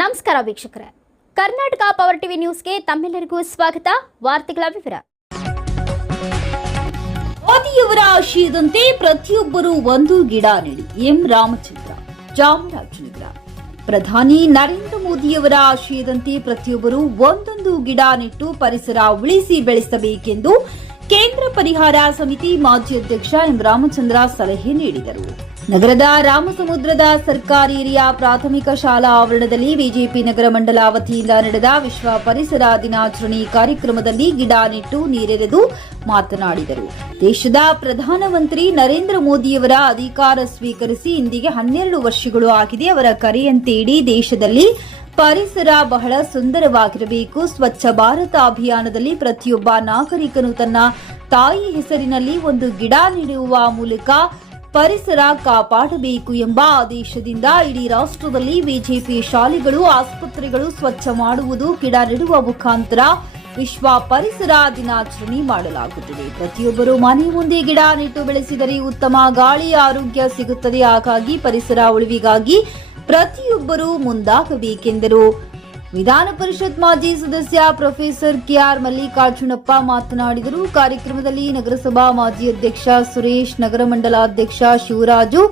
ನಮಸ್ಕಾರ ವೀಕ್ಷಕರೇ, Karnataka power TV ನ್ಯೂಸ್ಗೆ ತಮ್ಮೆಲ್ಲರಿಗೂ ಸ್ವಾಗತ. ವಾರ್ತೆಗಳ ವಿವರ. ಮೋದಿಯವರ ಆಶಯದಂತೆ ಪ್ರತಿಯೊಬ್ಬರು ಒಂದು ಗಿಡ ನೆಡಿ. ಎಂ ರಾಮಚಂದ್ರ, ಚಾಮರಾಜನಗರ. ಪ್ರಧಾನಿ ನರೇಂದ್ರ ಮೋದಿಯವರ ಆಶಯದಂತೆ ಪ್ರತಿಯೊಬ್ಬರು ಒಂದೊಂದು ಗಿಡ ನೆಟ್ಟು ಪರಿಸರ ಉಳಿಸಿ ಬೆಳೆಸಬೇಕೆಂದು ಕೇಂದ್ರ ಪರಿಹಾರ ಸಮಿತಿ ಮಾಜಿ ಅಧ್ಯಕ್ಷ ಎಂ ರಾಮಚಂದ್ರ ಸಲಹೆ ನೀಡಿದರು. ನಗರದ ರಾಮಸಮುದ್ರದ ಸರ್ಕಾರಿ ಹಿರಿಯ ಪ್ರಾಥಮಿಕ ಶಾಲಾ ಆವರಣದಲ್ಲಿ ಬಿಜೆಪಿ ನಗರ ಮಂಡಲ ವತಿಯಿಂದ ನಡೆದ ವಿಶ್ವ ಪರಿಸರ ದಿನಾಚರಣೆ ಕಾರ್ಯಕ್ರಮದಲ್ಲಿ ಗಿಡ ನೆಟ್ಟು ನೀರೆರೆದು ಮಾತನಾಡಿದರು. ದೇಶದ ಪ್ರಧಾನಮಂತ್ರಿ ನರೇಂದ್ರ ಮೋದಿಯವರ ಅಧಿಕಾರ ಸ್ವೀಕರಿಸಿ ಇಂದಿಗೆ 12 ವರ್ಷಗಳು ಆಗಿದೆ. ಅವರ ಕರೆಯಂತೆ ಇಡೀ ದೇಶದಲ್ಲಿ ಪರಿಸರ ಬಹಳ ಸುಂದರವಾಗಿರಬೇಕು. ಸ್ವಚ್ಛ ಭಾರತ ಅಭಿಯಾನದಲ್ಲಿ ಪ್ರತಿಯೊಬ್ಬ ನಾಗರಿಕನು ತನ್ನ ತಾಯಿ ಹೆಸರಿನಲ್ಲಿ ಒಂದು ಗಿಡ ನೆಡುವ ಮೂಲಕ ಪರಿಸರ ಕಾಪಾಡಬೇಕು ಎಂಬ ಆದೇಶದಿಂದ ಇಡೀ ರಾಷ್ಟ್ರದಲ್ಲಿ ಬಿಜೆಪಿ ಶಾಲೆಗಳು, ಆಸ್ಪತ್ರೆಗಳು ಸ್ವಚ್ಛ ಮಾಡುವುದು, ಗಿಡ ನೆಡುವ ಮುಖಾಂತರ ವಿಶ್ವ ಪರಿಸರ ದಿನಾಚರಣೆ ಮಾಡಲಾಗುತ್ತದೆ. ಪ್ರತಿಯೊಬ್ಬರು ಮನೆ ಮುಂದೆ ಗಿಡ ನೆಟ್ಟು ಬೆಳೆಸಿದರೆ ಉತ್ತಮ ಗಾಳಿ, ಆರೋಗ್ಯ ಸಿಗುತ್ತದೆ. ಹಾಗಾಗಿ ಪರಿಸರ ಉಳಿವಿಗಾಗಿ ಪ್ರತಿಯೊಬ್ಬರು ಮುಂದಾಗಬೇಕೆಂದರು. ವಿಧಾನ ಪರಿಷತ್ ಮಾಜಿ ಸದಸ್ಯ ಪ್ರೊಫೆಸರ್ ಕೆಆರ್ ಮಲ್ಲಿಕಾರ್ಜುನಪ್ಪ ಮಾತನಾಡಿದರು. ಕಾರ್ಯಕ್ರಮದಲ್ಲಿ ನಗರಸಭಾ ಮಾಜಿ ಅಧ್ಯಕ್ಷ ಸುರೇಶ್, ನಗರ ಮಂಡಲಾಧ್ಯಕ್ಷ ಶಿವರಾಜು,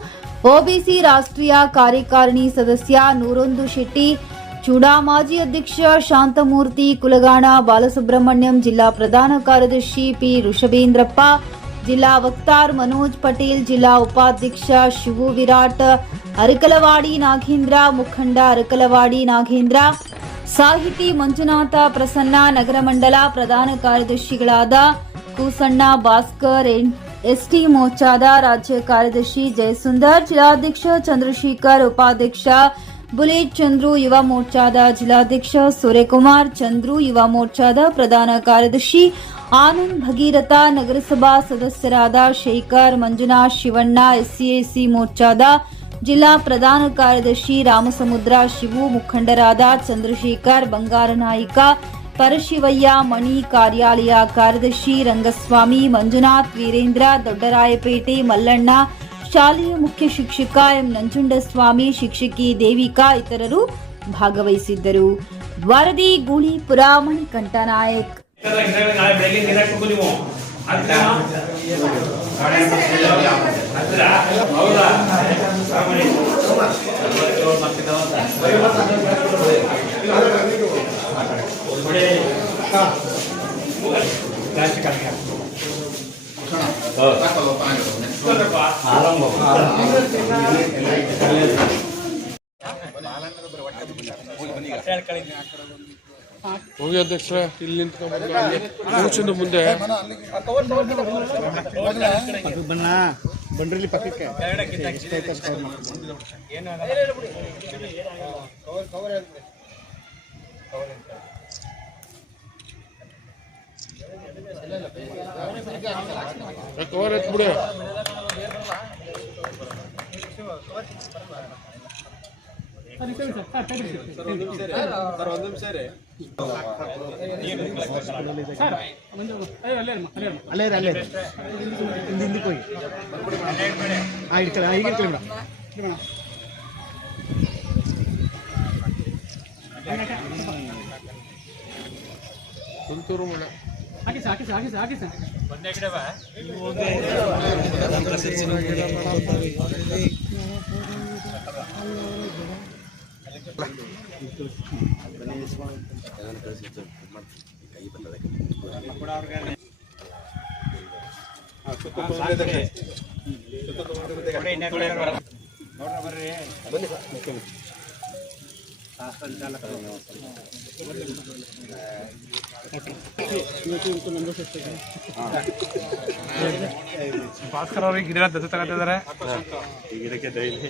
ಒಬಿಸಿ ರಾಷ್ಟ್ರೀಯ ಕಾರ್ಯಕಾರಿಣಿ ಸದಸ್ಯ ನೂರೊಂದು ಶೆಟ್ಟಿ, ಚೂಡಾ ಮಾಜಿ ಅಧ್ಯಕ್ಷ ಶಾಂತಮೂರ್ತಿ ಕುಲಗಾಣ, ಬಾಲಸುಬ್ರಹ್ಮಣ್ಯಂ, ಜಿಲ್ಲಾ ಪ್ರಧಾನ ಕಾರ್ಯದರ್ಶಿ ಪಿ ಋಷಭೇಂದ್ರಪ್ಪ, ಜಿಲ್ಲಾ ವಕ್ತಾರ್ ಮನೋಜ್ ಪಟೇಲ್, ಜಿಲ್ಲಾ ಉಪಾಧ್ಯಕ್ಷ ಶಿವು ವಿರಾಟ್, ಅರಕಲವಾಡಿ ನಾಗೇಂದ್ರ, ಮುಖಂಡ ಅರಕಲವಾಡಿ ನಾಗೇಂದ್ರ, ಸಾಹಿತಿ ಮಂಜುನಾಥ ಪ್ರಸನ್ನ, ನಗರ ಮಂಡಲ ಪ್ರಧಾನ ಕಾರ್ಯದರ್ಶಿಗಳಾದ ಕೂಸಣ್ಣ, ಭಾಸ್ಕರ್, ಎಸ್ಟಿ ಮೋರ್ಚಾದ ರಾಜ್ಯ ಕಾರ್ಯದರ್ಶಿ ಜಯಸುಂದರ್, ಜಿಲ್ಲಾಧ್ಯಕ್ಷ ಚಂದ್ರಶೇಖರ್, ಉಪಾಧ್ಯಕ್ಷ ಬುಲೆಟ್ ಚಂದ್ರು, ಯುವ ಮೋರ್ಚಾದ ಜಿಲ್ಲಾಧ್ಯಕ್ಷ ಸೂರ್ಯಕುಮಾರ್ ಚಂದ್ರು, ಯುವ ಮೋರ್ಚಾದ ಪ್ರಧಾನ ಕಾರ್ಯದರ್ಶಿ ಆನಂದ್ ಭಗೀರಥ, ನಗರಸಭಾ ಸದಸ್ಯರಾದ ಶೇಖರ್, ಮಂಜುನಾಥ್, ಶಿವಣ್ಣ, ಎಸ್ಸಿ ಮೋರ್ಚಾದ ಜಿಲ್ಲಾ ಪ್ರಧಾನ ಕಾರ್ಯದರ್ಶಿ ರಾಮಸಮುದ್ರ ಶಿವು, ಮುಖಂಡರಾದ ಚಂದ್ರಶೇಖರ್, ಬಂಗಾರನಾಯಿಕ, ಪರಶಿವಯ್ಯ, ಮಣಿ, ಕಾರ್ಯಾಲಯ ಕಾರ್ಯದರ್ಶಿ ರಂಗಸ್ವಾಮಿ, ಮಂಜುನಾಥ್, ವೀರೇಂದ್ರ, ದೊಡ್ಡರಾಯಪೇಟೆ ಮಲ್ಲಣ್ಣ, ಶಾಲೆಯ ಮುಖ್ಯ ಶಿಕ್ಷಕ ಎಂ ನಂಜುಂಡಸ್ವಾಮಿ, ಶಿಕ್ಷಕಿ ದೇವಿಕಾ ಇತರರು ಭಾಗವಹಿಸಿದ್ದರು. ವರದಿ ಗೂಳಿಪುರ, ಮಣಿಕಂಠ ನಾಯಕ್. ಹೋಗಿ ಅಧ್ಯಕ್ಷ ಇಲ್ಲಿ ನಿಂತ್ಕೊಂಡು ಮುಂದೆ ಬಂಡ್ರಿಲಿ ಪಕ್ಕಕ್ಕೆ ಕವರ್ ಎತ್ಬಿಡು. ಅಲ್ಲೇ ಹಿಂದಕ್ಕೆ ಹೋಗಿ ತುಂತೂರು ಮಳೆ ಹಾಕಿ ಒಂದೇ ಗಿಡ ಭಾಸ್ಕರ್ ಅವ್ರಿಗೆ ಗಿಡ ದತ್ತು ತಗೋತಿದ್ದಾರೆ. ಈ ಗಿಡಕ್ಕೆ ಡೈಲಿ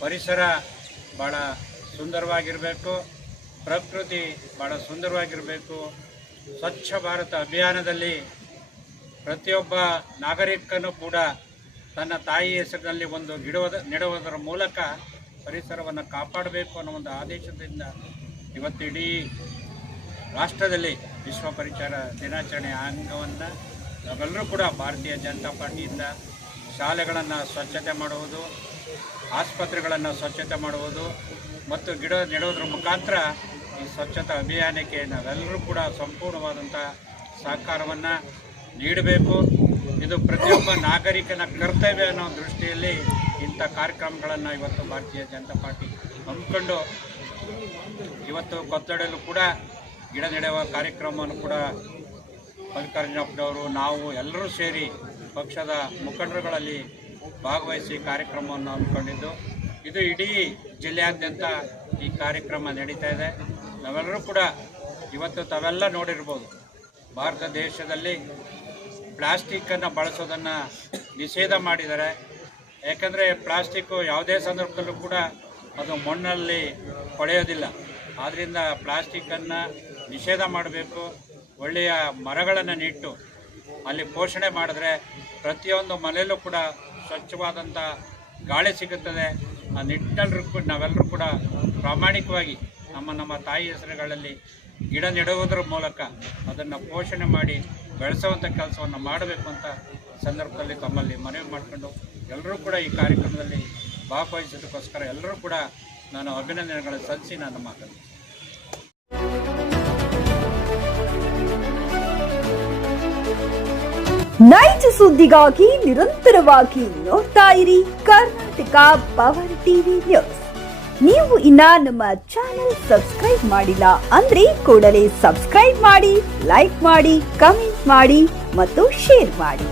ಪರಿಸರ ಭಾಳ ಸುಂದರವಾಗಿರಬೇಕು, ಪ್ರಕೃತಿ ಭಾಳ ಸುಂದರವಾಗಿರಬೇಕು. ಸ್ವಚ್ಛ ಭಾರತ ಅಭಿಯಾನದಲ್ಲಿ ಪ್ರತಿಯೊಬ್ಬ ನಾಗರಿಕನೂ ಕೂಡ ತನ್ನ ತಾಯಿ ಹೆಸರಿನಲ್ಲಿ ಒಂದು ನೆಡುವುದರ ಮೂಲಕ ಪರಿಸರವನ್ನು ಕಾಪಾಡಬೇಕು ಅನ್ನೋ ಒಂದು ಆದೇಶದಿಂದ ಇವತ್ತು ಇಡೀ ರಾಷ್ಟ್ರದಲ್ಲಿ ವಿಶ್ವ ಪರಿಸರ ದಿನಾಚರಣೆ ಅಂಗವನ್ನು ನಾವೆಲ್ಲರೂ ಕೂಡ ಭಾರತೀಯ ಜನತಾ ಪಾರ್ಟಿಯಿಂದ ಶಾಲೆಗಳನ್ನು ಸ್ವಚ್ಛತೆ ಮಾಡುವುದು, ಆಸ್ಪತ್ರೆಗಳನ್ನು ಸ್ವಚ್ಛತೆ ಮಾಡುವುದು ಮತ್ತು ಗಿಡ ನೆಡುವುದರ ಮುಖಾಂತರ ಈ ಸ್ವಚ್ಛತಾ ಅಭಿಯಾನಕ್ಕೆ ನಾವೆಲ್ಲರೂ ಕೂಡ ಸಂಪೂರ್ಣವಾದಂಥ ಸಹಕಾರವನ್ನು ನೀಡಬೇಕು. ಇದು ಪ್ರತಿಯೊಬ್ಬ ನಾಗರಿಕನ ಕರ್ತವ್ಯ ಅನ್ನೋ ದೃಷ್ಟಿಯಲ್ಲಿ ಇಂಥ ಕಾರ್ಯಕ್ರಮಗಳನ್ನು ಇವತ್ತು ಭಾರತೀಯ ಜನತಾ ಪಾರ್ಟಿ ಹಮ್ಮಿಕೊಂಡು ಇವತ್ತು ಕೊತ್ತಡಲ್ಲೂ ಕೂಡ ಗಿಡ ನೆಡುವ ಕಾರ್ಯಕ್ರಮವನ್ನು ಕೂಡ ಮಲ್ಲಿಕಾರ್ಜುನಪ್ಪನವರು ನಾವು ಎಲ್ಲರೂ ಸೇರಿ ಪಕ್ಷದ ಮುಖಂಡರುಗಳಲ್ಲಿ ಭಾಗವಹಿಸಿ ಕಾರ್ಯಕ್ರಮವನ್ನು ಹಮ್ಮಿಕೊಂಡಿದ್ದು ಇದು ಇಡೀ ಜಿಲ್ಲೆಯಾದ್ಯಂತ ಈ ಕಾರ್ಯಕ್ರಮ ನಡೀತಾ ಇದೆ. ನಾವೆಲ್ಲರೂ ಕೂಡ ಇವತ್ತು ತಾವೆಲ್ಲ ನೋಡಿರ್ಬೋದು, ಭಾರತ ದೇಶದಲ್ಲಿ ಪ್ಲಾಸ್ಟಿಕ್ಕನ್ನು ಬಳಸೋದನ್ನು ನಿಷೇಧ ಮಾಡಿದ್ದಾರೆ. ಯಾಕಂದರೆ ಪ್ಲಾಸ್ಟಿಕ್ಕು ಯಾವುದೇ ಸಂದರ್ಭದಲ್ಲೂ ಕೂಡ ಅದು ಮಣ್ಣಲ್ಲಿ ಕೊಳೆಯೋದಿಲ್ಲ. ಆದ್ದರಿಂದ ಪ್ಲಾಸ್ಟಿಕ್ಕನ್ನು ನಿಷೇಧ ಮಾಡಬೇಕು. ಒಳ್ಳೆಯ ಮರಗಳನ್ನು ನೆಟ್ಟು ಅಲ್ಲಿ ಪೋಷಣೆ ಮಾಡಿದ್ರೆ ಪ್ರತಿಯೊಂದು ಮನೆಯಲ್ಲೂ ಕೂಡ ಸ್ವಚ್ಛವಾದಂಥ ಗಾಳಿ ಸಿಗುತ್ತದೆ. ಆ ನಿಟ್ಟಿನಲ್ಲೂ ಕೂಡ ನಾವೆಲ್ಲರೂ ಕೂಡ ಪ್ರಾಮಾಣಿಕವಾಗಿ ನಮ್ಮ ತಾಯಿ ಹೆಸರುಗಳಲ್ಲಿ ಗಿಡ ನೆಡುವುದರ ಮೂಲಕ ಅದನ್ನು ಪೋಷಣೆ ಮಾಡಿ ಬೆಳೆಸುವಂಥ ಕೆಲಸವನ್ನು ಮಾಡಬೇಕು ಅಂತ ಸಂದರ್ಭದಲ್ಲಿ ತಮ್ಮಲ್ಲಿ ಮನವಿ ಮಾಡಿಕೊಂಡು ಎಲ್ಲರೂ ಕೂಡ ಈ ಕಾರ್ಯಕ್ರಮದಲ್ಲಿ ಭಾಗವಹಿಸೋದಕ್ಕೋಸ್ಕರ ಎಲ್ಲರೂ ಕೂಡ ನಾನು ಅಭಿನಂದನೆಗಳನ್ನು ಸಲ್ಲಿಸಿ ನಾನು ಮಾತಾಡ್ತೀನಿ. ನೈಜ ಸುದ್ದಿಗಾಗಿ ನಿರಂತರವಾಗಿ ನೋಡ್ತಾ ಇರಿ ಕರ್ನಾಟಕ ಪವರ್ ಟಿವಿ ನ್ಯೂಸ್. ನೀವು ಇನ್ನ ನಮ್ಮ ಚಾನೆಲ್ ಸಬ್ಸ್ಕ್ರೈಬ್ ಮಾಡಿಲ್ಲ ಅಂದ್ರೆ ಕೂಡಲೇ ಸಬ್ಸ್ಕ್ರೈಬ್ ಮಾಡಿ, ಲೈಕ್ ಮಾಡಿ, ಕಮೆಂಟ್ ಮಾಡಿ ಮತ್ತು ಶೇರ್ ಮಾಡಿ.